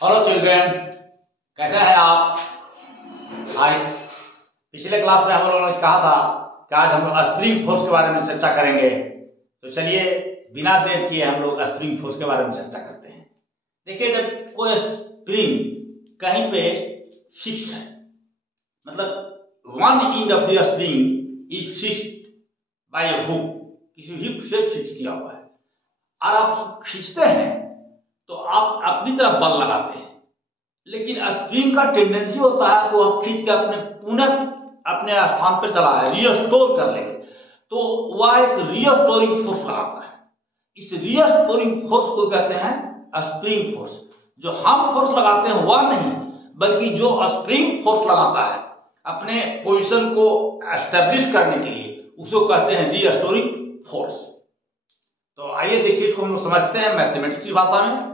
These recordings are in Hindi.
हेलो चिल्ड्रेन, कैसे हैं आप? हाय। पिछले क्लास में हम लोगों ने कहा था कि आज हम लोग स्प्रिंग फोर्स के बारे में चर्चा करेंगे। तो चलिए बिना देर किए हम लोग स्प्रिंग फोर्स के बारे में चर्चा करते हैं। देखिए, जब कोई स्प्रिंग कहीं पे फिक्स है, मतलब one end of the spring is fixed by a hook, किसी हुक से फिक्स किया हुआ है, और आप खींचते हैं तो आप अपनी तरफ बल लगाते हैं, लेकिन स्प्रिंग का टेंडेंसी होता है तो आप खींच के अपने स्थान पर चला है, रिस्टोर कर लेंगे, तो वह एक रिस्टोरिंग फोर्स लगाता है। इस रिस्टोरिंग फोर्स को कहते हैं स्प्रिंग फोर्स। जो हम फोर्स लगाते हैं वह नहीं, बल्कि जो स्प्रिंग फोर्स लगाता है अपने पोजीशन को एस्टेब्लिश करने के लिए, उसको कहते हैं रिस्टोरिंग फोर्स। तो आइए देखिए, इसको हम समझते हैं मैथमेटिक्स की भाषा में।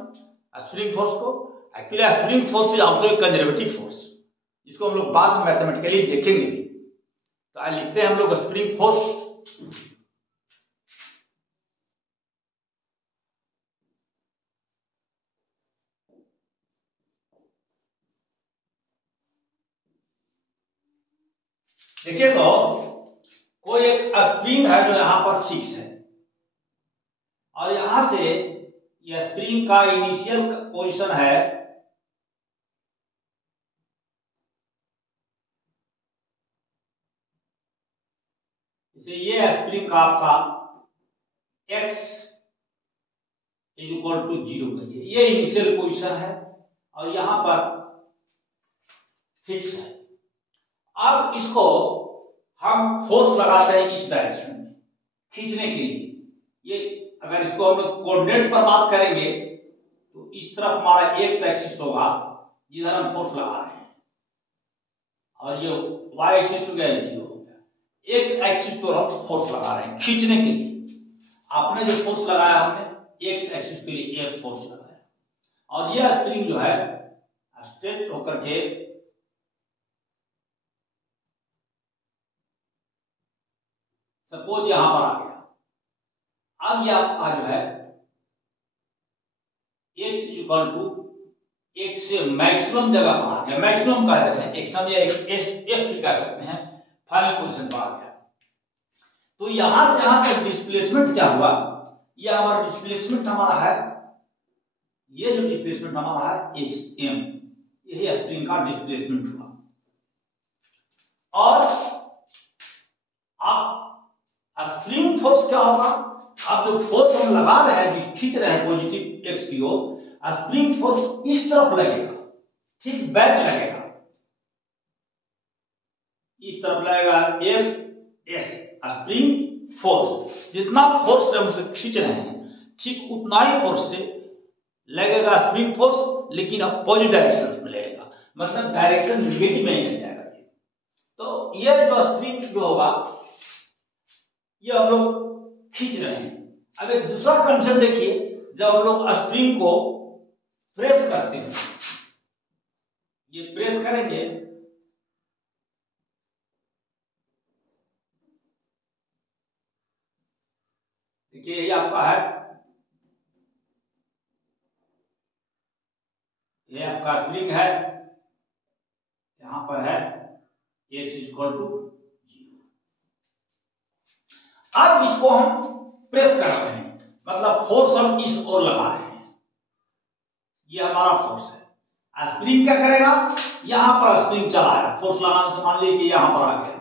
स्प्रिंग फोर्स को actually spring force is also a conservative force, जिसको हम लोग बाद में मैथमेटिकली देखेंगे भी। तो आज लिखते हैं हम लोग स्प्रिंग फोर्स। देखिए, तो कोई एक स्प्रिंग है जो यहां पर फिक्स है, और यहां से यह स्प्रिंग का इनिशियल पोजीशन है ये स्प्रिंग का आपका x इज इक्वल टू 0 कहिए, ये इनिशियल पोजीशन है और यहां पर फिक्स है। अब इसको हम फोर्स लगाते हैं इस डायरेक्शन में खींचने के लिए। ये अगर इसको हम लोग कोऑर्डिनेट पर बात करेंगे तो इस तरफ हमारा एक्स एक्सिस होगा जिधर हम फोर्स लगा रहे हैं, और ये वाई एक्सिस हो गया, 0 हो गया। एक्स एक्सिस पर हम फोर्स लगा रहे हैं खींचने के लिए। आपने जो फोर्स लगाया, हमने एक्स एक्सिस के लिए एक फोर्स लगाया, और यह स्प्रिंग जो है स्ट्रेच होकर के सपोज यहां पर आ गया। अब यह आपका जो है x इक्वल टू x से मैक्सिमम जगह पर आ गया। मैक्सिमम का है एक्सम या एफ भी कह सकते हैं, फाइनल पोजीशन पर आ गया। तो यहां से यहां तक डिस्प्लेसमेंट क्या हुआ? यह हमारा डिस्प्लेसमेंट हमारा है, ये जो डिस्प्लेसमेंट हमारा है एक्स एम, यही स्प्रिंग का डिस्प्लेसमेंट हुआ। और अब स्प्रिंग फोर्स क्या होगा? अब जो फोर्स हम लगा रहे हैं, खींच रहे हैं पॉजिटिव एक्स की ओर, स्प्रिंग फोर्स इस तरफ लगेगा, ठीक बैक लगेगा, इस तरफ लगेगा एफ एस स्प्रिंग फोर्स। जितना फोर्स से हम उसे खींच रहे हैं, ठीक उतना ही फोर्स से लगेगा स्प्रिंग फोर्स, लेकिन अब पॉजिटिव डायरेक्शन में लगेगा, मतलब डायरेक्शन निगेटिव में लग जाएगा। तो यह जो स्प्रिंग जो होगा, ये हम लोग खींच रहे हैं। अब एक दूसरा कंडीशन देखिए, जब हम लोग स्प्रिंग को प्रेस करते हैं, ये प्रेस करेंगे, देखिए ये आपका है, ये आपका स्प्रिंग है, यहां पर है x इक्वल टू 0। अब इसको हम प्रेस कर रहे हैं, मतलब फोर्स हम इस ओर लगा रहे हैं, ये हमारा फोर्स है। स्प्रिंग क्या करेगा? यहां पर स्प्रिंग चलाया, फोर्स लगाने से मान लीजिए कि यहां पर आ गया,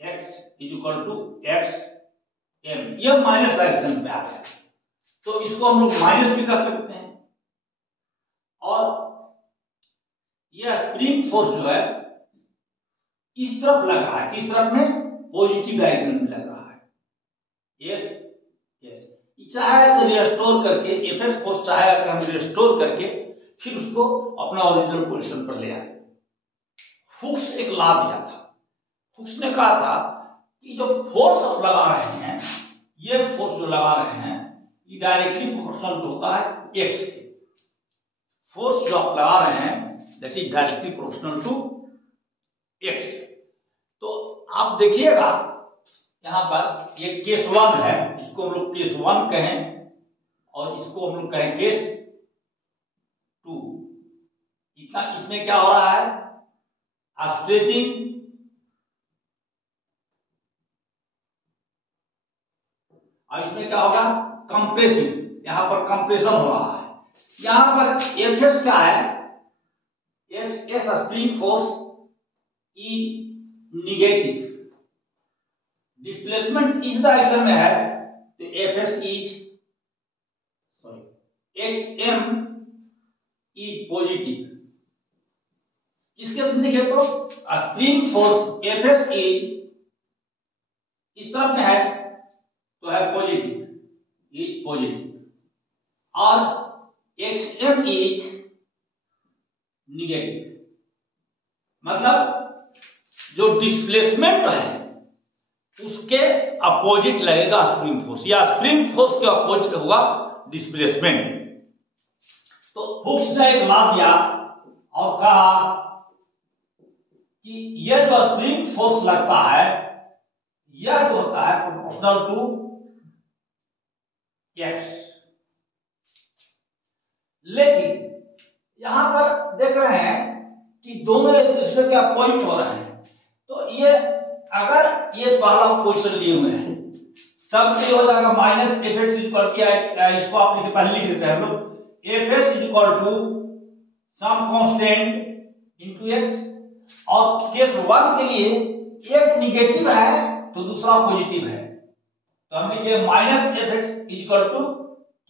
x is equal to x m, ये माइनस डायरेक्शन में आ गया, तो इसको हम लोग माइनस भी कर सकते हैं। और यह स्प्रिंग फोर्स जो है इस तरफ लग रहा है, किस तरफ में? पॉजिटिव डायरेक्शन में लग रहा है। एफ एस चाहे तो रिस्टोर करके, एफ एस फोर्स चाहे कि हम रिस्टोर करके फिर उसको अपना ओरिजिनल पोजीशन पर ले आए। हुक्स एक ला दिया था, हुक्स ने कहा था कि जो फोर्स आप लगा रहे हैं, ये फोर्स जो लगा रहे हैं, ये डायरेक्टली प्रोपोर्शनल होता है एक्स के। फोर्स जो आप लगा रहे हैं that is directly proportional to x. तो आप देखिएगा यहां पर ये केस 1 है, इसको हम लोग केस 1 कहें, और इसको हम लोग कहें केस 2। इतना इसमें क्या हो रहा है, स्ट्रेचिंग और इसमें क्या होगा, कंप्रेसिंग। यहां पर कंप्रेशन हो रहा है। यहां पर एफ क्या है, F spring force is negative, displacement इस डायरेक्शन में है तो F S is x m is positive. इसके साथ देखिए तो spring force F S is इस तरफ में है तो है पॉजिटिव, इज पॉजिटिव, और एक्स एम इज निगेटिव। मतलब जो डिस्प्लेसमेंट है उसके अपोजिट लगेगा स्प्रिंग फोर्स, या स्प्रिंग फोर्स के अपोजिट होगा डिस्प्लेसमेंट। तो हुक्स ने एक लॉ दिया और कहा कि यह जो स्प्रिंग फोर्स लगता है यह जो होता है प्रोपोर्शनल टू एक्स। लेकिन यहां पर देख रहे हैं कि दोनों एक दूसरे के अपोजिट हो रहे हैं, तो ये अगर ये पहला पोजीशन लिए हुए हैं तब ये हो जाएगा माइनस एफ एक्स इक्वल किया, इसको आप लिखे पहले लिख देते हैं हम लोग, F x is equal to some constant into x. और केस 1 के लिए एक निगेटिव है तो दूसरा पॉजिटिव है, तो हम लिखे minus F x is equal to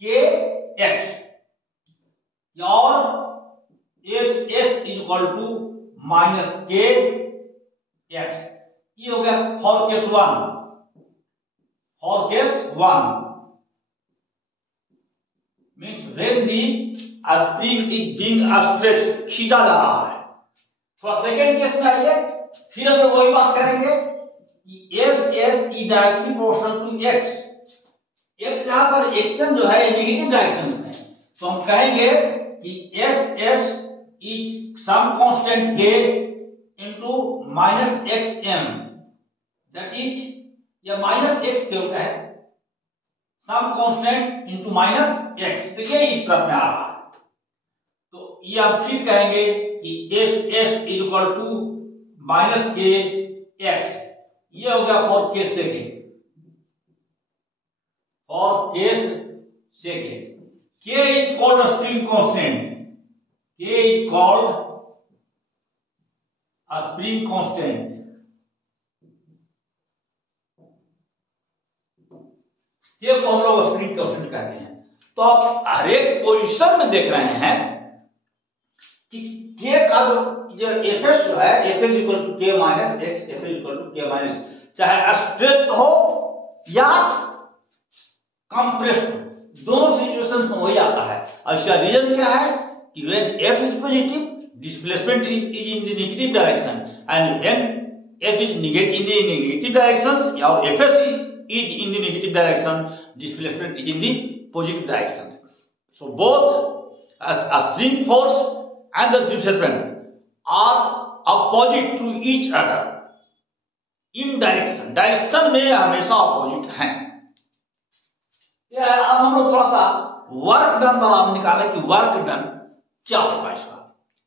k x, और S S is equal to minus k x. ये हो गया for case 1। For case 1 means when the spring is being stretched, खींचा जा रहा है। थोड़ा सेकेंड केस में आइए, फिर हम लोग वही बात करेंगे कि F S is directly proportional to x. X यहां पर एक्शन जो है नेगेटिव डायरेक्शन में, तो हम कहेंगे कि F S is some constant K into minus X M, that is या माइनस एक्स क्यों का है, some constant into minus X. तो ये इस तरफ में आ रहा है, तो ये आप फिर कहेंगे कि F S is equal to minus k x. ये हो गया for case second. For case second k is called spring constant, k is called a spring constant। ये को हम लोग स्प्रिंग कांस्टेंट कहते हैं। तो आप हर एक पोजीशन में देख रहे हैं कि के का जो एफ एस जो है, F S equal to k minus x, F S equal to k minus, चाहे स्ट्रेच हो या कंप्रेस्ड, दोनों सिचुएशन में वही आता है। और इसका रीजन क्या है कि when F is positive displacement is in the negative direction, and when f is in the negative direction or fs is in the negative direction, displacement is in the positive direction. So both a spring force and the displacement are opposite to each other in direction, direction में हमेशा opposite हैं। अब हम लोग थोड़ा सा वर्क डन वाला निकालें कि वर्क डन क्या होगा इसका।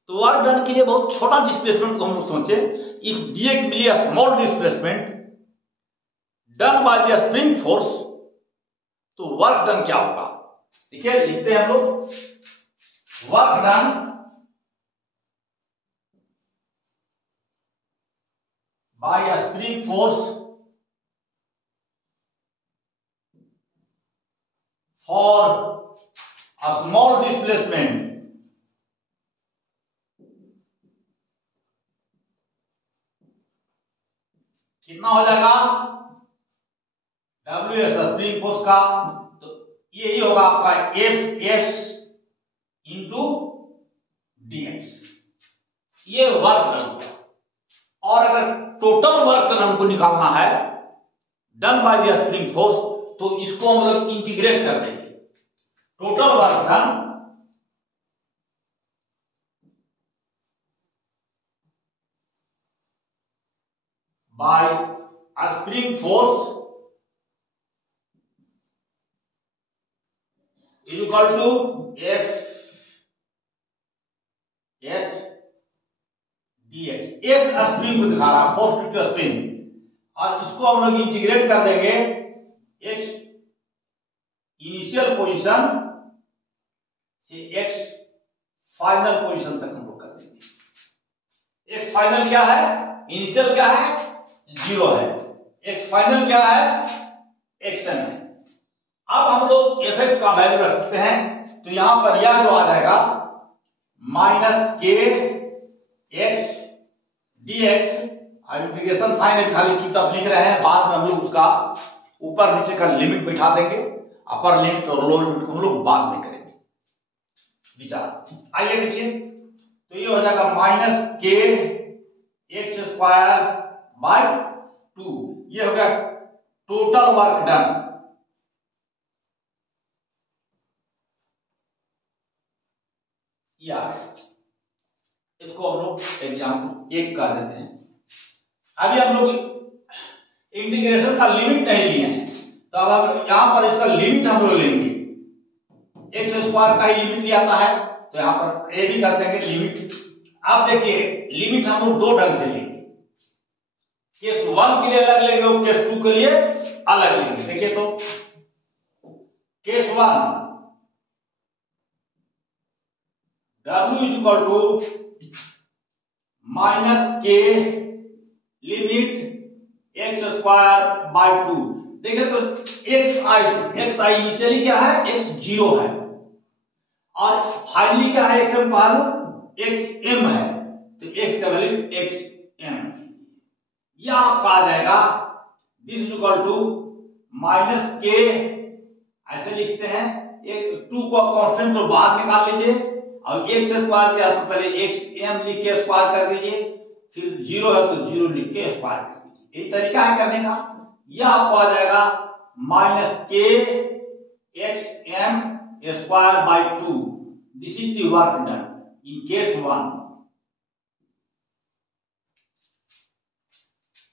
तो वर्क डन के लिए बहुत छोटा डिस्प्लेसमेंट को हम लोग सोचे, if dx be a small displacement done by the spring force, तो वर्क डन क्या होगा। ठीक है, लिखते हैं हम लोग, work done by a spring force for a small displacement कितना हो जाएगा, डब्ल्यू एस स्प्रिंग फोर्स का, तो यही होगा आपका एफ एस इंटू डीएक्स, ये वर्क डन होगा। और अगर टोटल वर्क डन हमको निकालना है done by the spring force, तो इसको हम लोग इंटीग्रेट कर देंगे। Total work done by a spring force is equal to F S d x. S spring को दिखा रहा है, फोर्स ड्यू टू स्प्रिंग, और इसको हम लोग इंटीग्रेट कर देंगे एक्स इनिशियल पोजीशन से एक्स फाइनल पोजीशन तक हम लोग कर देंगे। एक्स फाइनल क्या है, इनिशियल क्या है, 0 है, एक्स फाइनल क्या है, एक्शन है। अब हम लोग एफ एक्स का वैल्यू रख सकते हैं, तो यहां पर यह जो आ जाएगा minus k x d x, integration sign खाली चुपचाप लिख रहे हैं, बाद में हम लोग उसका ऊपर नीचे का लिमिट बैठा देंगे, अपर लिमिट और लोअर लिमिट को हम लोग बाद में करेंगे विचार। आइए देखिए, तो ये हो जाएगा minus k x square by 2, ये हो गया टोटल वर्क डन। इसको हम लोग एग्जाम्पल 1 कर देते हैं। अभी हम लोग इंटीग्रेशन का लिमिट नहीं लिए हैं, तो अब हम यहां पर इसका लिमिट हम लोग लेंगे, एक्स स्क्वायर का ही लिमिट लिया आता है, तो यहां पर ए भी कर देंगे लिमिट। अब देखिए लिमिट हम लोग 2 ढंग से लेंगे, केस 1 के लिए अलग लेंगे और केस 2 के लिए अलग लेंगे। देखिए तो case 1 W is equal to minus k limit x square by 2। देखिए तो एक्स आई इनिशियली क्या है, एक्स 0 है, और फाइनली क्या है, एक्स एम पर एक्स एम है, तो एक्स का वैल्यू एक्स एम, यह आपका आ जाएगा this is equal to minus k, ऐसे लिखते हैं, 2 को कांस्टेंट तो बाद निकाल लीजिए, और एक्स स्क्वायर के आप पहले एक्स एम लिख के स्क्वायर कर दीजिए, फिर 0 है तो 0 लिख के स्क्वायर कर दीजिए। यही तरीका है करने का। यह आपको आ जाएगा minus k x m square by 2, this is the work done in case 1।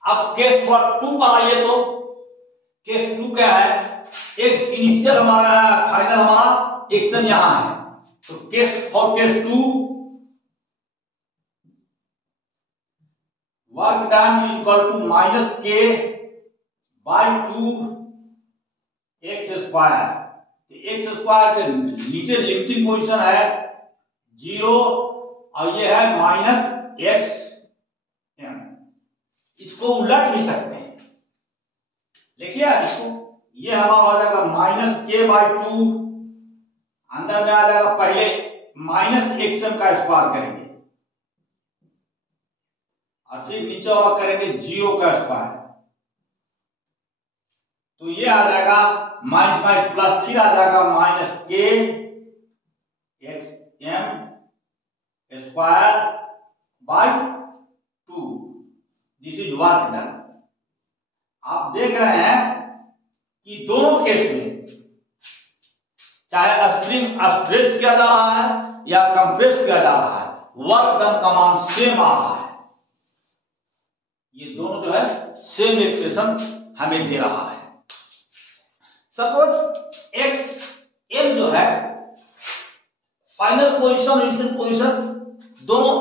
अब केस 2 पर आइए, तो केस 2 क्या है, एक्स इनिशियल हमारा फाइनल हमारा एक्शन यहां है, तो case 2 work done is equal to minus K by 2 X square. X square के नीचे लिमिटिंग पोजीशन है 0, और ये है माइनस एक्स एम। इसको उलट भी सकते हैं, देखिए इसको, ये हमारा हो जाएगा माइनस के बाय 2, अंदर में आ जाएगा, पहले माइनस एक्स एम का स्क्वायर करेंगे, और फिर नीचे वाला करेंगे 0 का स्क्वायर, तो ये आ जाएगा माइनस माइनस प्लस, फिर आ जाएगा minus k x m square by 2, this is work done. आप देख रहे हैं कि दोनों केस में चाहे स्प्रिंग स्ट्रेच किया जा रहा है या कंप्रेस किया जा रहा है, वर्क डन का मान सेम आ रहा है। ये दोनों जो है सेम एक्सप्रेशन हमें दे रहा है। सपोज एक्स एम जो है फाइनल पोजीशन और इनिशियल पोजीशन दोनों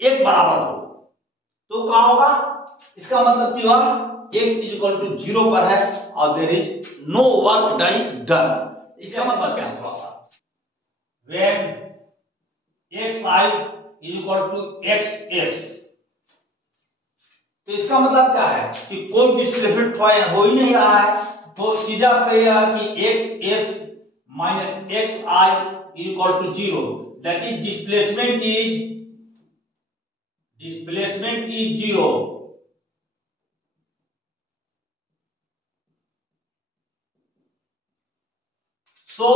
एक बराबर हो, तो क्या होगा, इसका मतलब कि एक्स इज इक्वल टू 0 पर है और there is no work done is done. इसका मतलब क्या है, थोड़ा सा, when x i is equal to x s, तो इसका मतलब क्या है कि कोई डिस्प्लेसमेंट हो ही नहीं रहा है, तो सीधा कहेगा कि x s minus x i is equal to 0, that is displacement is 0। So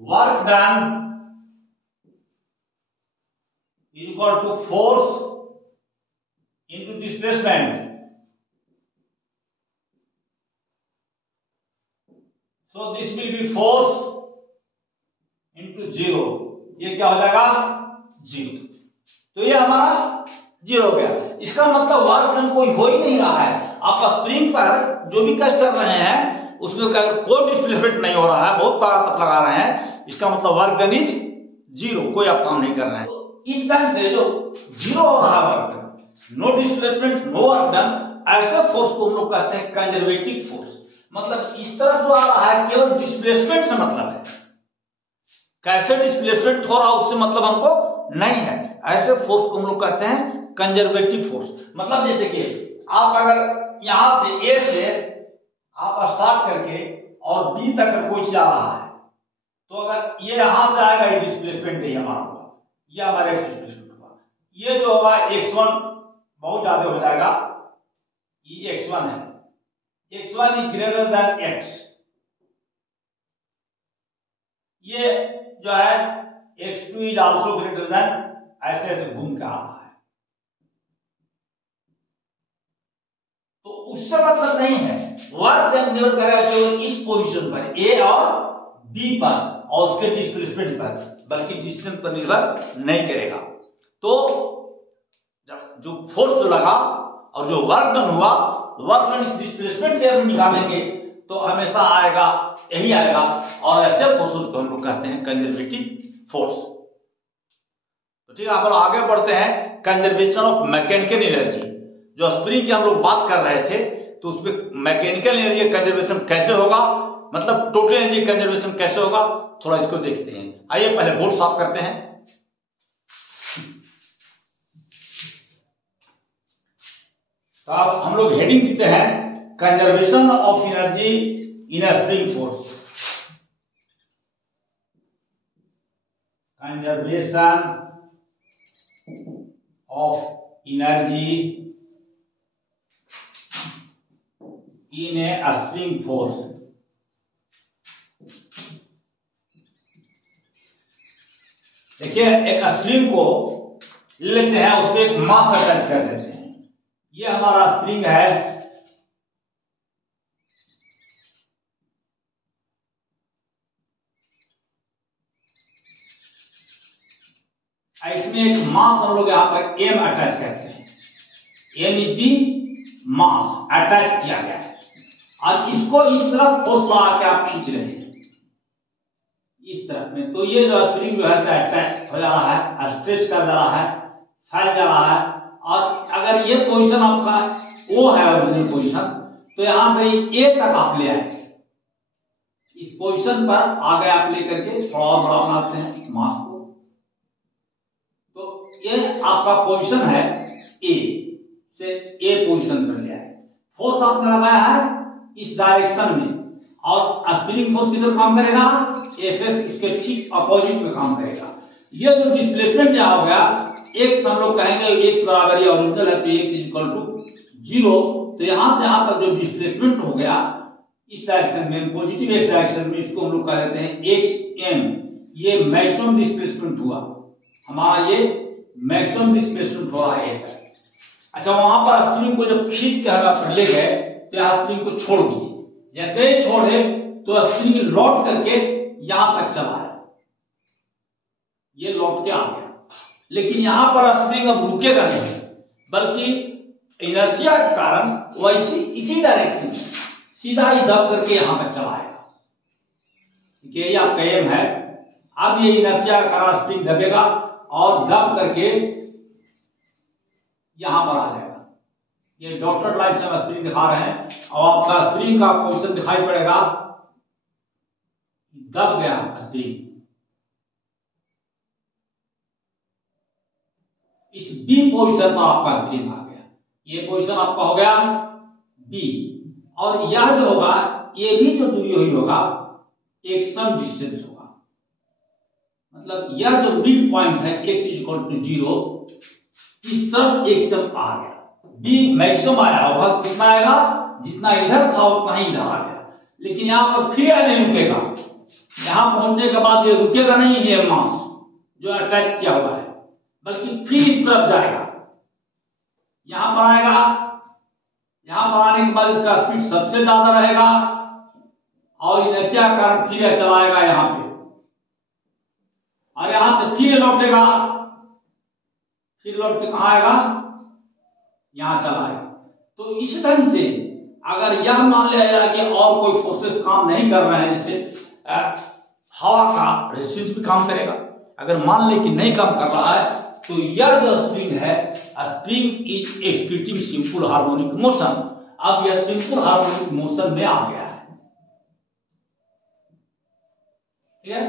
work done is equal to force into displacement. So this will be force into 0. ये क्या हो जाएगा, 0। तो ये हमारा 0 हो गया। इसका मतलब वर्क डन कोई हो ही नहीं रहा है। आप स्प्रिंग पर जो भी कष्ट कर रहे हैं उसमें अगर कोई डिस्प्लेसमेंट नहीं हो रहा है, बहुत ताकत आप लगा रहे हैं, इसका मतलब वर्क डन इज जीरो, कोई आप काम नहीं कर रहे हैं। तो इस टाइम से जो जीरो हो रहा है work done, no displacement no work done, ऐसे फोर्स को हम लोग कहते हैं कंजर्वेटिव फोर्स। मतलब इस तरह जो आ रहा है केवल डिस्प्लेसमेंट से मतलब है, कैसे डिस्प्लेसमेंट हो रहा है उससे मतलब हमको नहीं है। ऐसे फोर्स को हम लोग कहते हैं कंजर्वेटिव फोर्स। मतलब जैसे कि आप अगर यहां से ए से आप स्टार्ट करके और बी तक अगर कोई जा रहा है, तो अगर ये यहां से आएगा, ये डिस्प्लेसमेंट नहीं हमारा होगा, ये हमारा डिस्प्लेसमेंट होगा। ये जो होगा x1 बहुत ज्यादा हो जाएगा, ये x1 है, x1 is greater than x, ये जो है x2 is also greater than, ऐसे ऐसे घूम के आ रहा है। तो उससे मतलब नहीं है वर्क डन निर्भर करेगा केवल इस पोजीशन पर, ए और बी पर और उसके डिस्प्लेसमेंट पर, बल्कि डिस्टेंस पर निर्भर नहीं करेगा। तो जब जो फोर्स जो लगा और जो वर्क डन हुआ, वर्क डन इस डिस्प्लेसमेंट से हम निकालेंगे तो हमेशा आएगा, यही आएगा। और ऐसे फोर्सेस को हम लोग कहते हैं कंजर्वेटिव फोर्स। तो ठीक है, आप लोग आगे बढ़ते हैं। कंजर्वेशन ऑफ मैकेनिकल एनर्जी, जो स्प्रिंग की हम लोग बात कर रहे थे, तो उसमें मैकेनिकल एनर्जी कंजर्वेशन कैसे होगा, मतलब टोटल एनर्जी कंजर्वेशन कैसे होगा, थोड़ा इसको देखते हैं। आइए पहले बोर्ड साफ करते हैं। तो आप हम लोग हेडिंग देते हैं conservation of energy in a spring force. Conservation of energy in A spring force. देखिए, एक स्प्रिंग को लेते हैं, उसको एक मास अटैच कर देते हैं। ये हमारा स्प्रिंग है, इसमें एक मास हम लोग यहां पर एम अटैच करते हैं। M is the mass attach किया गया है, और इसको इस तरफ फोर्स लगा के आप खींच रहे हैं इस तरफ में। तो ये जो स्प्रिंग जो है अटैच हो जा रहा है, स्ट्रेच कर जा रहा है, फैल जा रहा है। और अगर ये पोजीशन आपका ओ है ओरिजिनल पोजीशन, तो यहां से ए तक आप ले आए, इस पोजीशन पर आगे आप लेकर के थोड़ा और बड़ा बनाते हैं मास को। तो ये आपका पोजीशन है ए से ए पोजीशन पर ले आए, फोर्स आपने लगाया है इस डायरेक्शन में, और स्प्रिंग फोर्स किधर काम करेगा, एफएस इसके ठीक अपोजिट में काम करेगा। ये जो डिस्प्लेसमेंट यहाँ हो गया, एक्स हम लोग कहेंगे एक्स बराबर ये ओरिजिनल है, तो एक्स इज इक्वल टू 0। तो यहां से यहां तक जो डिस्प्लेसमेंट हो गया इस डायरेक्शन में, पॉजिटिव एक्स डायरेक्शन में, इसको हम लोग कह देते हैं एक्स एम। ये मैक्सिमम डिस्प्लेसमेंट हुआ हमारा, ये मैक्सिमम डिस्प्लेसमेंट हो रहा है। अच्छा, वहां पर स्प्रिंग को जब खींच के हम ले गए, तो यहाँ स्प्रिंग को छोड़ दिए। जैसे ही छोड़े तो स्प्रिंग लौट करके यहां तक चला है, ये लौट के आ गया। लेकिन यहां पर स्प्रिंग अब रुकेगा नहीं, बल्कि इनर्शिया के कारण वैसी इसी डायरेक्शन में सीधा ही दब करके यहां तक चलाएगा। ये आपका एम है। अब ये इनर्शिया के कारण स्प्रिंग दबेगा और दब करके यहां पर आ जाएगा। ये डॉटेड लाइन से हम स्प्रिंग दिखा रहे हैं, और आपका स्प्रिंग का पोजीशन दिखाई पड़ेगा, दब गया स्प्रिंग। इस बी पोजीशन पर आपका स्प्रिंग आ गया, ये पोजीशन आपका हो गया बी। और यह जो होगा, ये भी जो दूरी हुई होगा, एक सम डिस्टेंस होगा। मतलब यह जो मिड पॉइंट है x इज इक्वल टू 0, इस तरफ एक सम आ गया, बी मैक्सिमम आया होगा। कितना आएगा, जितना इधर था उतना ही इधर आ गया। लेकिन यहां पर फिर नहीं रुकेगा, यहां पहुंचने के बाद ये रुकेगा नहीं, ये मास जो अटैच किया हुआ है, बल्कि फिर इस तरफ जाएगा, यहां पर आएगा। यहां पर आने के बाद इसका स्पीड सबसे ज्यादा रहेगा, और इनर्शिया के कारण फिर चलाएगा यहां पे, और यहां से फिर लौटेगा, फिर लौट के कहां आएगा, यहां चलाएगा। तो इस ढंग से अगर यह मान लिया जाए कि और कोई फोर्सेस काम नहीं कर रहे हैं, जैसे हवा का रेजिस्टेंस भी काम करेगा, अगर मान ले कि नहीं काम कर रहा है, तो यह जो स्प्रिंग है, spring is executing simple harmonic motion. अब यह सिंपल हार्मोनिक मोशन में आ गया है, ठीक है।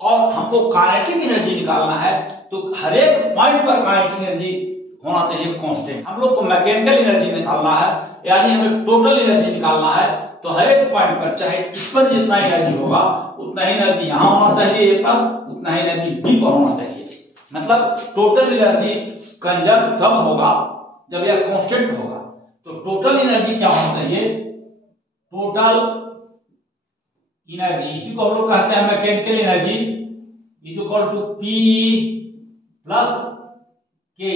और हमको काइनेटिक एनर्जी निकालना है, तो हर एक पॉइंट पर काइनेटिक एनर्जी होना चाहिए कांस्टेंट। हम लोग को मैकेनिकल एनर्जी निकालना है, यानी हमें टोटल एनर्जी निकालना है, तो हर एक पॉइंट पर चाहे इस पर जितना एनर्जी होगा उतना ही एनर्जी यहां होना चाहिए, ए पर उतना ही एनर्जी बी पर होना चाहिए। मतलब टोटल एनर्जी कंजर्व तब होगा जब यह कांस्टेंट होगा। तो टोटल एनर्जी क्या होना चाहिए? टोटल एनर्जी, इसी को हम लोग कहते हैं mechanical energy, is equal to P plus K.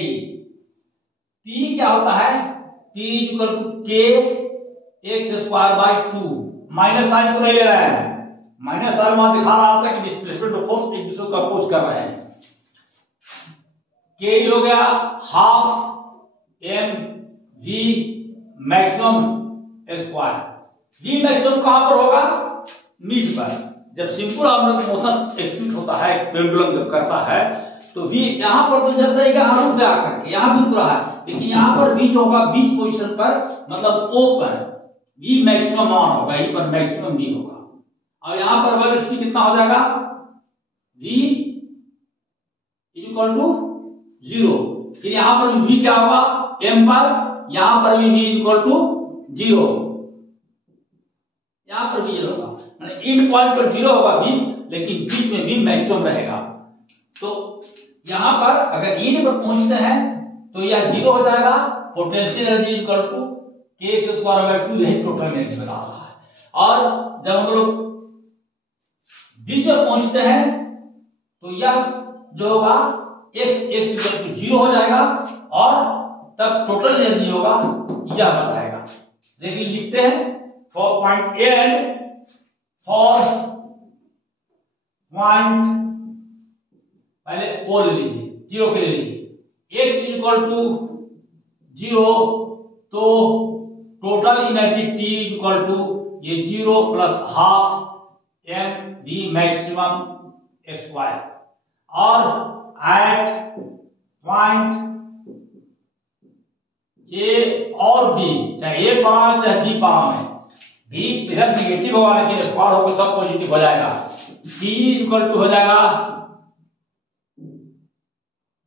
P क्या होता है? P is equal to k x square by 2। Minus sign तो नहीं ले रहे हैं, माइनस साइन वहां दिखा रहा था कि डिस्प्लेसमेंट ऑफ फोर्स एक दूसरे को अपोज कर रहे हैं। के हो गया half m v maximum square. V maximum कहां पर होगा? मिड पर। जब सिंपल हार्मोनिक मोशन एक्सिक्यूट होता है, पेंडुलम जब करता है, तो वी यहां पर तो जैसे यहाँ रुक आकर के यहाँ भी रुक रहा है, लेकिन यहाँ पर वी जो होगा बीच पोजीशन पर, मतलब ओ पर वी मैक्सिमम ऑन होगा, यहीं पर मैक्सिमम वी होगा। और यहां पर वेलोसिटी कितना हो जाएगा? v is equal to 0। फिर यहां पर v क्या होगा? m पर, यहां पर भी v इज इक्वल टू 0, यहां पर भी 0 होगा, मतलब इन पॉइंट पर 0 होगा v, लेकिन बीच में v मैक्सिमम रहेगा। तो यहां पर अगर इन पर पहुंचते हैं तो यह 0 हो जाएगा। Potential energy equal to k square by 2, यही टोटल एनर्जी बता रहा है। और जब हम लोग बीच में पहुंचते हैं तो यह जो होगा x इक्वल टू 0 हो जाएगा, और तब टोटल एनर्जी होगा यह बताएगा। देखिए लिखते हैं for point A and for point, पहले ओ ले लीजिए, 0 के ले लीजिए। x इक्वल टू 0, तो total energy T equal to ये 0 plus half m v maximum square. और एट पॉइंट ए और बी, चाहे ए पावर चाहे बी पावर में, बी इधर निगेटिव होगा लेकिन स्क्वायर होकर सब पॉजिटिव हो जाएगा। टी इक्वल टू हो जाएगा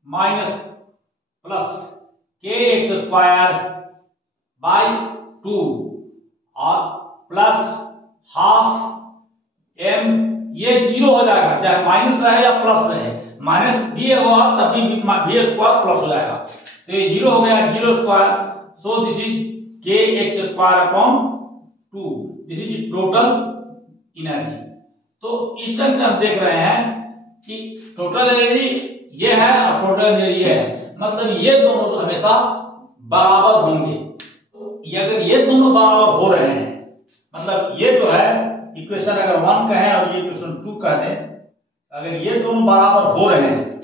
माइनस प्लस के एक्स स्क्वायर बाई 2 और प्लस हाफ एम, ये 0 हो जाएगा, चाहे माइनस रहे या प्लस रहे, माइनस बी होगा तब भी स्क्वायर प्लस हो जाएगा। तो ये 0 हो गया, 0 स्क्वायर, सो दिस इज के x square upon 2, this is total energy. तो इस तरह से हम देख रहे हैं कि टोटल एनर्जी ये है और टोटल एनर्जी ये है, मतलब ये दोनों तो हमेशा बराबर होंगे। अगर ये दोनों बराबर हो रहे हैं, मतलब ये जो है इक्वेशन अगर 1 कहें और ये इक्वेशन 2 कह दें, अगर ये दोनों बराबर हो रहे हैं,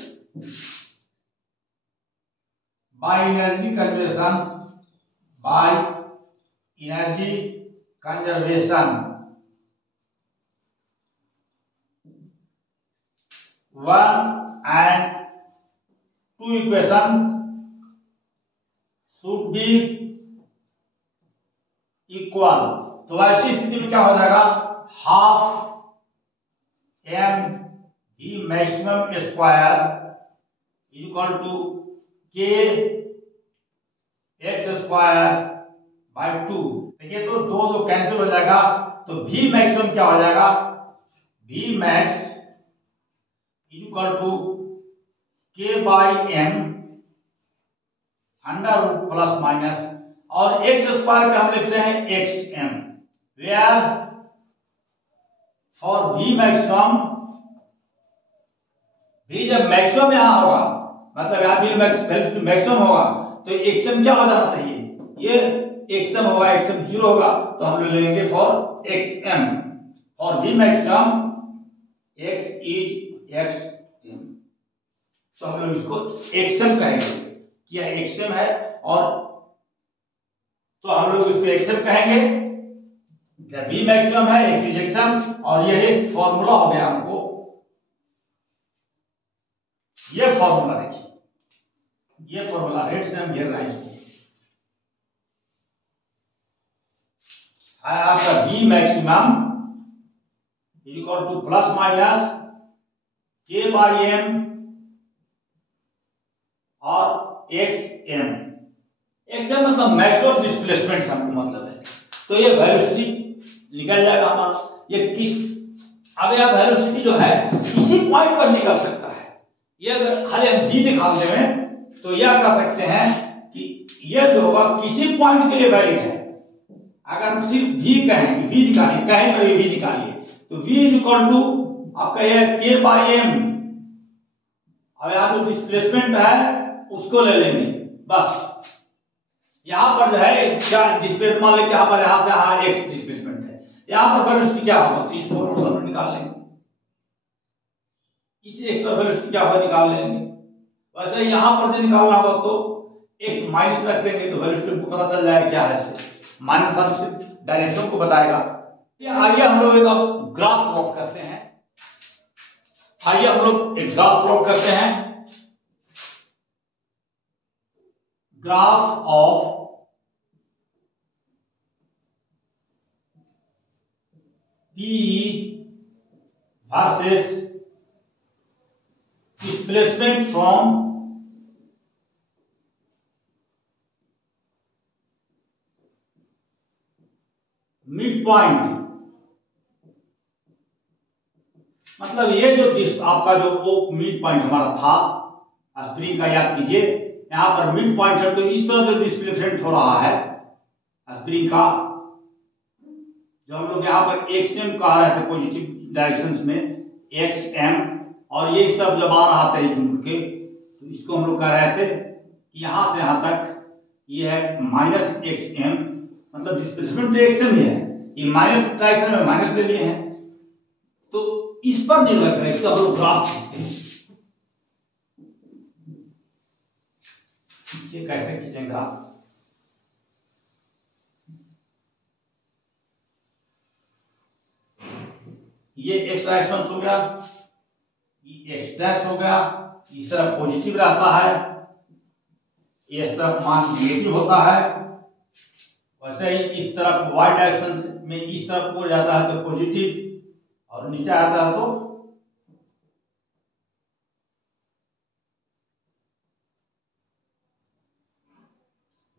by energy conservation, by energy conservation, 1 and 2 equation should be equal. तो ऐसी स्थिति में क्या हो जाएगा? Half m v maximum square equal to k x square by 2। देखिए तो दो कैंसिल हो जाएगा, तो वी मैक्सिमम क्या हो जाएगा? V max equal to k by m under root plus minus, और एक्स स्क्वायर का हम लिखते हैं x m, where for v maximum, v जब मैक्सिमम यहां होगा, मतलब यहां वी मैक्सिमम होगा, तो एक्सएम क्या हो जाना चाहिए? ये एक्सएम होगा, एक्सएम 0 होगा, तो हम लोग लेंगे for XM, for v maximum x is XM, तो हम लोग इसको एक्सएम कहेंगे कि यह एक्सएम है। और तो हम लोग इसको एक्सेप्ट कहेंगे। जब बी मैक्सिमम है, एक्स इज एक्सम, और ये एक फॉर्मूला हो गया हमको। ये फॉर्मूला देखिए, ये फॉर्मूला रेट से हम घेर रहे हैं इसको, है आपका v maximum equal to plus minus k by m और एक्स एम। एक्स एम मतलब मैक्सिमम डिस्प्लेसमेंट हमको मतलब है। तो ये वेलोसिटी निकल जाएगा हमारा। ये किस, अब यह वेलोसिटी जो है किसी पॉइंट पर निकल सकता है। ये अगर खाली हम बी दिखा दें तो यह कह सकते हैं कि यह जो होगा किसी पॉइंट के लिए वैलिड है। अगर हम सिर्फ v कहेंगे, v निकालिए, कहीं पर भी v निकालिए, तो v इज इक्वल टू आपका यह k बाई एम। अब यहां जो डिस्प्लेसमेंट है उसको ले लेंगे बस। यहां पर जो है क्या डिस्प्लेसमेंट, मान लें यहां पर यहां से यहां x डिस्प्लेसमेंट है, यहां पर वेलोसिटी क्या होगा तो इस फॉर्मूला से निकाल लेंगे। इस x पर वेलोसिटी क्या होगा निकाल लेंगे। वैसे यहां पर जो निकालना होगा तो x माइनस रख देंगे तो वेलोसिटी को पता चल जाएगा क्या है। माइनस हमसे डायरेक्शन को बताएगा। आइए हम लोग एक ग्राफ प्लॉट करते हैं। आइए हम लोग एक ग्राफ प्लॉट करते हैं। Graph of P versus displacement from mid point. मतलब ये जो आपका जो मिड पॉइंट हमारा था स्प्रिंग का, याद कीजिए यहां पर मिड पॉइंट है तो इस तरह से डिस्प्लेसमेंट हो रहा है स्प्रिंग का। जो हम लोग यहाँ पर एक्स एम कह रहे थे पॉजिटिव डायरेक्शन में एक्स एम, और ये इस तरफ जब आ रहा था घूम के तो इसको हम लोग कह रहे थे कि यहां से यहां तक ये है माइनस एक्स एम, मतलब डिस्प्लेसमेंट तो एक्स एम ही है, ये माइनस डायरेक्शन में माइनस ले लिए हैं। तो इस पर निर्भर करें, इसका हम लोग ग्राफ खींचते हैं। ये कैसे खींचेंगे ग्राफ, ये एक्स डायरेक्शन हो गया, ये एक्स डैश हो गया, इस तरफ पॉजिटिव रहता है, इस तरफ मान नेगेटिव होता है। वैसे ही इस तरफ वाई डायरेक्शन में इस तरफ को जाता है तो पॉजिटिव, और नीचे आता है तो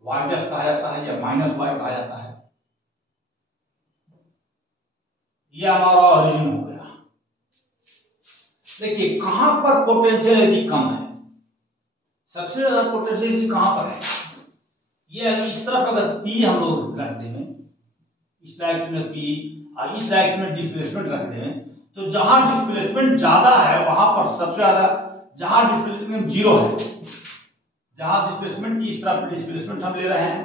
वाई डैश कहा जाता है या माइनस वाई कहा जाता है। ये हमारा ओरिजिन हो गया। देखिए कहां पर पोटेंशियल एनर्जी कम है, सबसे ज्यादा पोटेंशियल एनर्जी कहां पर है। ये इस तरफ अगर P हम लोग रख दें, इस डायरेक्शन में P और इस डायरेक्शन में डिस्प्लेसमेंट रख दें, तो जहां डिस्प्लेसमेंट ज्यादा है वहां पर सबसे ज्यादा, जहां डिस्प्लेसमेंट जीरो है, जहां डिस्प्लेसमेंट इस तरफ डिस्प्लेसमेंट हम ले रहे हैं,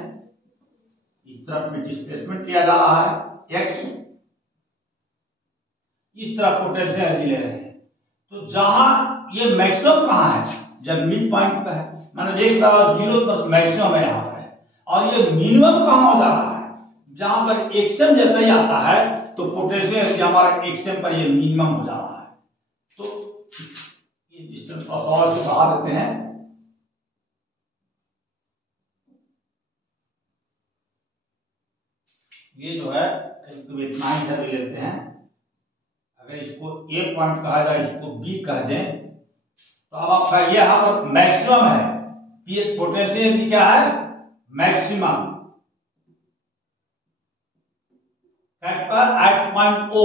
इस तरफ में डिस्प्लेसमेंट लिया जा रहा है x, इस तरफ पोटेंशियल एनर्जी ले रहे हैं। तो जहां ये मैक्सिमम कहां है, जब मिड पॉइंट पे है, मानो एक तरफ जीरो पर मैक्सिमम है यहाँ पर है, और ये मिनिमम कहां हो जा रहा है, जहां पर एक्सएम जैसा ही आता है तो पोटेंशियल एनर्जी हमारा एक्सएम पर ये मिनिमम हो जा रहा है। तो ये डिस्टेंस को थोड़ा सा बढ़ा देते हैं। ये जो है इतना ही इधर लेते हैं। अगर इसको ए पॉइंट कहा जाए, इसको बी कह दें, तो अब आपका ये यहां पर मैक्सिमम है, ये पोटेंशियल एनर्जी क्या है मैक्सिमम एट पॉइंट ओ।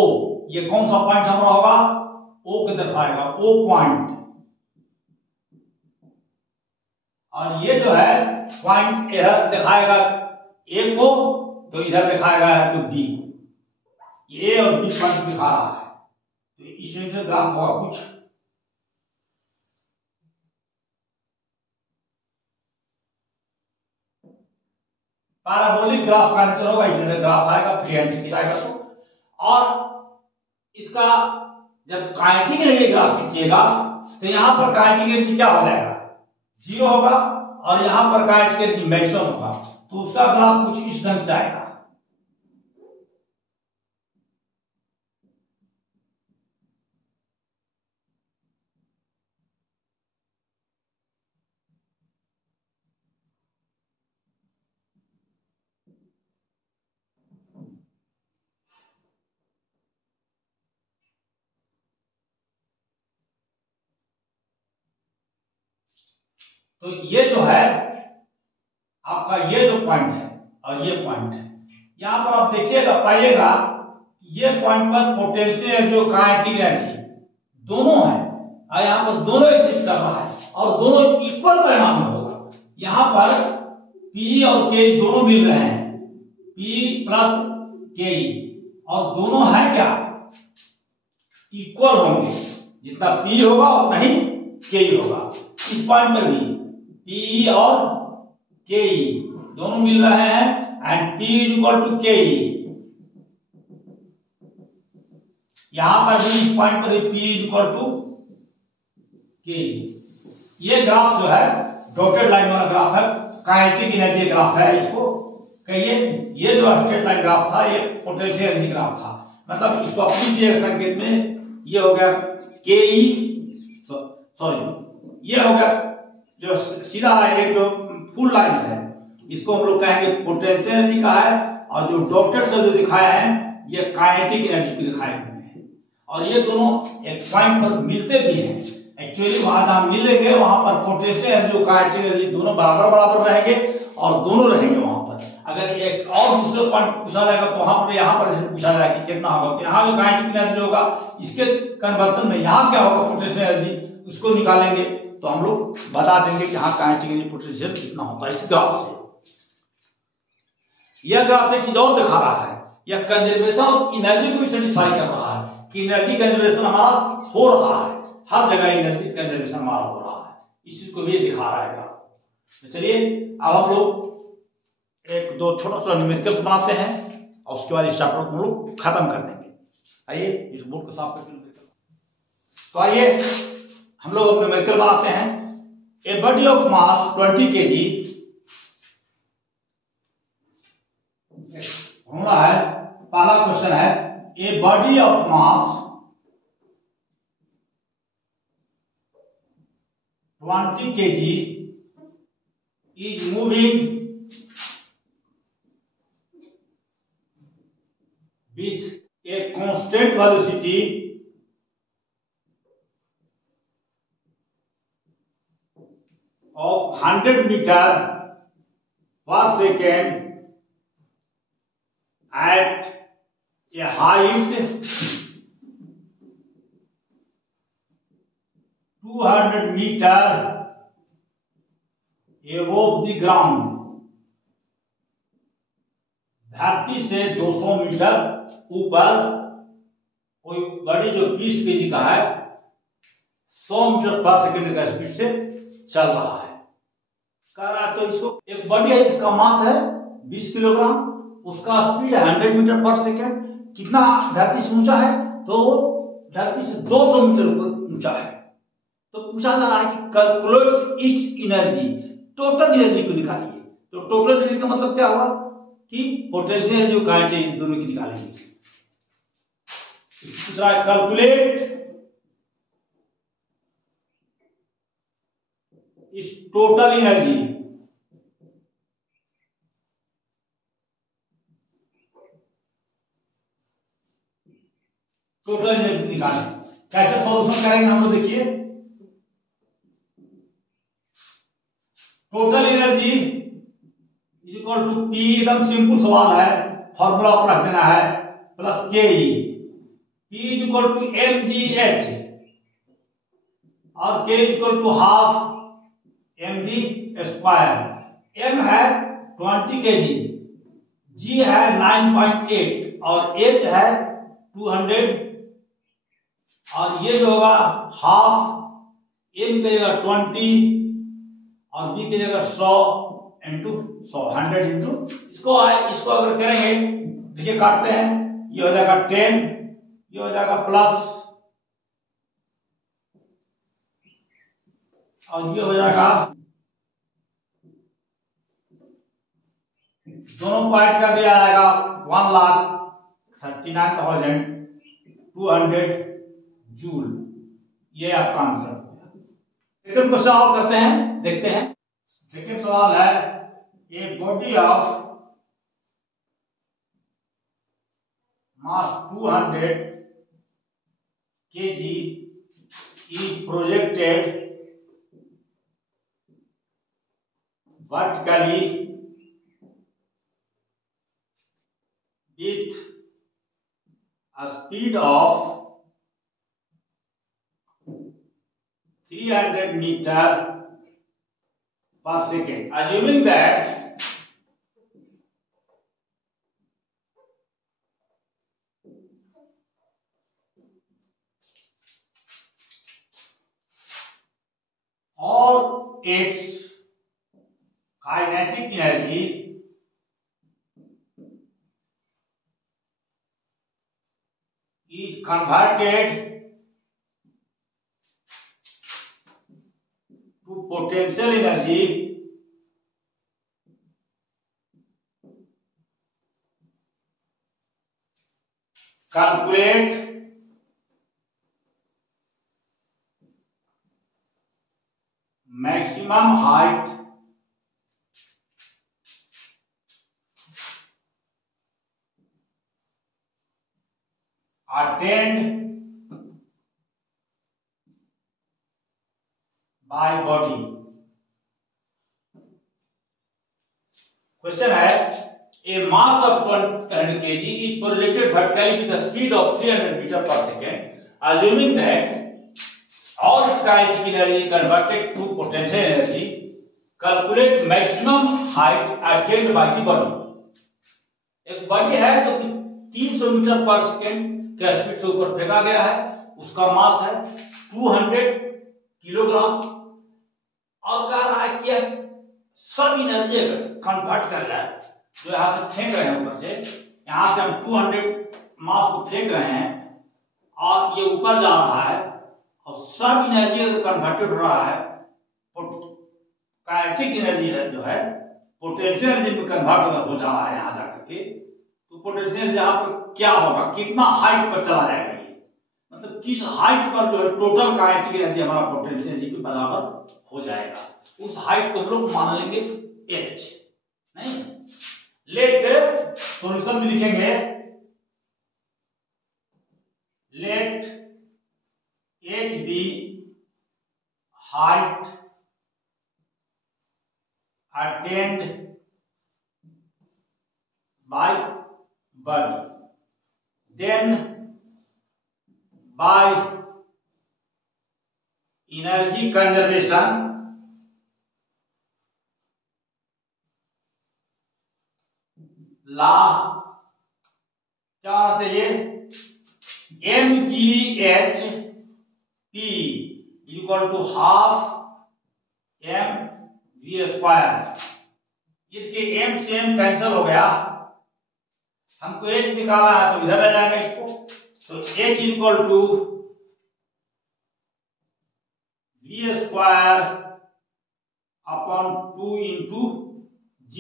ये कौन सा पॉइंट हमारा होगा, ओ के दिखाएगा, ओ पॉइंट। और ये जो है पॉइंट इधर दिखाएगा ए को, तो इधर दिखाएगा है तो बी को। ए और बी पॉइंट दिखा रहा है, तो इसमें ग्राफ होगा कुछ पैराबोलिक ग्राफ का नेचर होगा, इसमें ग्राफ आएगा फ्री हैंड से खिंचाएगा तो। और इसका जब काइनेटिक एनर्जी ग्राफ खींचिएगा तो यहां पर काइनेटिक एनर्जी क्या हो जाएगा, जीरो होगा, और यहां पर काइनेटिक एनर्जी मैक्सिमम होगा। तो उसका ग्राफ कुछ इस ढंग से आएगा। तो ये जो है आपका ये जो पॉइंट है और ये पॉइंट है, यहां पर आप देखिएगा पाइएगा ये पॉइंट पर पोटेंशियल जो काइनेटिक एनर्जी दोनों है और यहाँ पर दोनों एग्जिस्ट कर रहा है और दोनों इक्वल परिमाण में होगा। यहाँ पर P और K दोनों मिल रहे हैं, P प्लस K, और दोनों है क्या इक्वल होंगे, जितना P होगा उतना ही K होगा। इस पॉइंट पर भी P और K दोनों मिल रहे हैं and P is equal to K। यहां पर भी इस पॉइंट पर P is equal to K। ये ग्राफ जो है डॉटेड लाइन वाला ग्राफ है, काइनेटिक एनर्जी ग्राफ है, इसको कहिए। ये जो स्ट्रेट लाइन ग्राफ था ये पोटेंशियल एनर्जी ग्राफ था, मतलब इसको अपनी दिए संकेत में ये हो गया KE, सॉरी ये हो गया जो सीधा लाइन जो फुल लाइन है इसको हम लोग कहेंगे पोटेंशियल एनर्जी का है, और जो डॉटेड से जो दिखाया है ये काइनेटिक एनर्जी को दिखाए हुए हैं। और ये दोनों एक पॉइंट पर मिलते भी हैं, एक्चुअली वहां जहां मिलेंगे वहां पर पोटेंशियल एनर्जी और काइनेटिक एनर्जी दोनों बराबर बराबर रहेंगे और दोनों रहेंगे वहां पर। अगर एक और दूसरे पॉइंट पूछा जाएगा तो वहां पर यहाँ पर पूछा जाएगा कि कितना होगा, तो यहाँ जो काइनेटिक एनर्जी होगा इसके कन्वर्जन में यहाँ क्या होगा पोटेंशियल एनर्जी, उसको निकालेंगे तो हम लोग बता देंगे कि यहाँ काइनेटिक एनर्जी पोटेंशियल कितना होता है इस ग्राफ से। यह ग्राफ एक चीज और दिखा रहा है, यह कंजर्वेशन ऑफ एनर्जी को भी सेटिस्फाई कर रहा है कि एनर्जी कंजर्वेशन हमारा हो रहा है, हर जगह एनर्जी कंजर्वेशन हमारा हो रहा है, इस चीज को भी दिखा रहा है ग्राफ। तो चलिए अब हम लोग एक दो छोटा सा न्यूमेरिकल्स बनाते हैं और उसके बाद इस चैप्टर को हम लोग खत्म कर देंगे। आइए इस बोर्ड को साफ करके तो आइए हम लोग न्यूमेरिकल बनाते हैं। A body of mass 20 kg होना है। पहला क्वेश्चन है a body of mass 20 kg is moving with a constant velocity of 100 meter per second at a height 200 meter above the ground। धरती से 200 मीटर ऊपर कोई बड़ी जो 20 kg का है 100 मीटर पर सेकंड का स्पीड से चल रहा है। कह रहा है तो इसको एक बॉडी है जिसका मास है 20 किलोग्राम, उसका स्पीड है 100 मीटर पर सेकंड। कितना धरती से ऊंचा है, तो धरती से 200 मीटर ऊपर ऊंचा है। तो पूछा जा रहा है कि calculate its energy, total energy को निकालिए। तो टोटल एनर्जी का मतलब क्या हुआ कि पोटेंशियल एनर्जी और काइनेटिक एनर्जी दोनों की निकालेंगे। दूसरा कैलकुलेट इस टोटल एनर्जी, टोटल एनर्जी निकालें। कैसे सॉल्यूशन करेंगे हम लोग देखिए। Total energy is equal to P, एकदम सिंपल सवाल है, फॉर्मूला पर रख देना है, plus KE। P is equal to mgh और K is equal to half mg square. m है 20 kg, g है 9.8 और h है 200, और ये जो होगा हाफ, m की जगह 20 और b की जगह 100 इंटू 100, 100 इंटू इसको अगर करेंगे, देखिए काटते हैं, ये हो जाएगा 10, ये हो जाएगा प्लस और ये हो जाएगा दोनों को ऐड कर दिया जाएगा 1,39,200 जूल। ये आपका आंसर। सेकंड क्वेश्चन और करते हैं, देखते हैं। सेकंड सवाल है, a body of mass 200 kg is projected vertically with a speed of 300 meter per second. Assuming that all its kinetic energy is converted to potential energy calculate maximum height attained by body। Question है, a mass of 200 kg is projected vertically with a speed of 300 meter per second, assuming that all its kinetic energy is converted to potential energy, calculate maximum height attained by the body। एक बॉडी है तो 300 मीटर पर सेकेंड के स्पीड से ऊपर फेंका गया है, उसका मास है 200 किलोग्राम, और कह रहा है कि सब एनर्जी कन्वर्ट कर रहा है। जो यहाँ से फेंक रहे हैं ऊपर से, यहाँ से हम 200 मास को फेंक रहे हैं और ये ऊपर जा रहा है और सब एनर्जी कन्वर्टेड हो रहा है, काइनेटिक एनर्जी है जो है पोटेंशियल एनर्जी में कन्वर्ट हो जा रहा है यहाँ जाकर के। तो पोटेंशियल यहाँ पर क्या होगा, कितना हाइट पर चला जाएगा ये, मतलब किस हाइट पर जो है टोटल काइनेटिक एनर्जी हमारा पोटेंशियल एनर्जी के बराबर हो जाएगा। उस हाइट को हम लोग मान लेंगे h। नहीं, लेट सॉल्यूशन में लिखेंगे, late h be height attained by body, then by energy conservation law क्या होना चाहिए, mgh/p equal to half mv²। इसके m से m कैंसिल हो गया, हमको h निकालना है तो इधर ले जाएगा इसको, तो h equal to v²/2 into g।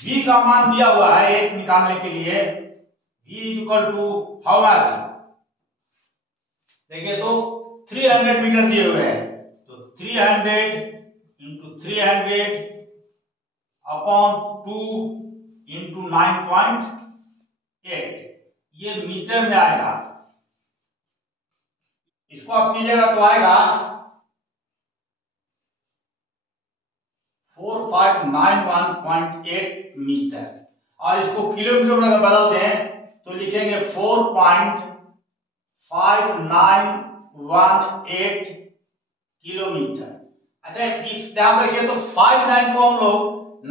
v का मान दिया हुआ है एक निकालने के लिए, v equal to how much, देखिए तो 300 मीटर दिए हुए हैं, तो 300 इंटू 300 अपॉन 2 इंटू 9.8, ये मीटर में आएगा। इसको आप कीजिएगा तो आएगा 4591.8 मीटर, और इसको किलोमीटर में अगर बदलते हैं तो लिखेंगे 4.5918 किलोमीटर। अच्छा, इस ध्यान रखिए तो 59 को हम लोग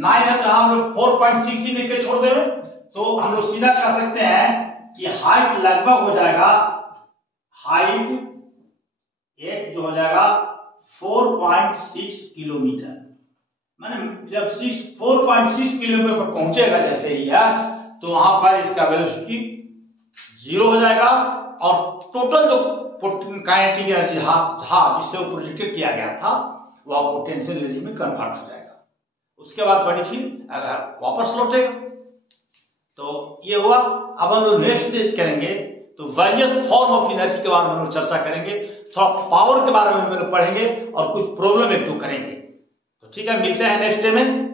9 है तो हम लोग 4.6 ही लिख के छोड़ देंगे, तो हम लोग सीधा कह सकते हैं कि हाइट लगभग हो जाएगा, हाइट एक जो हो जाएगा 4.6 किलोमीटर। मैंने जब 4.6 किलोमीटर पर पहुंचेगा जैसे ही है तो वहां पर इसका वेलोसिटी 0 हो जाएगा, और टोटल जो काइनेटिक एनर्जी था जिससे वो प्रोजेक्टेड किया गया था वह पोटेंशियल एनर्जी में कन्वर्ट हो जाएगा। उसके बाद बड़ी फिर अगर वापस लौटेगा तो ये हुआ। अब हम लोग नेक्स्ट करेंगे तो वेरियस फॉर्म ऑफ एनर्जी के बारे में हम लोग चर्चा करेंगे, थोड़ा पावर के बारे में हम लोग पढ़ेंगे और कुछ प्रॉब्लम एक दो करेंगे। तो ठीक है, मिलते हैं नेक्स्ट डे में।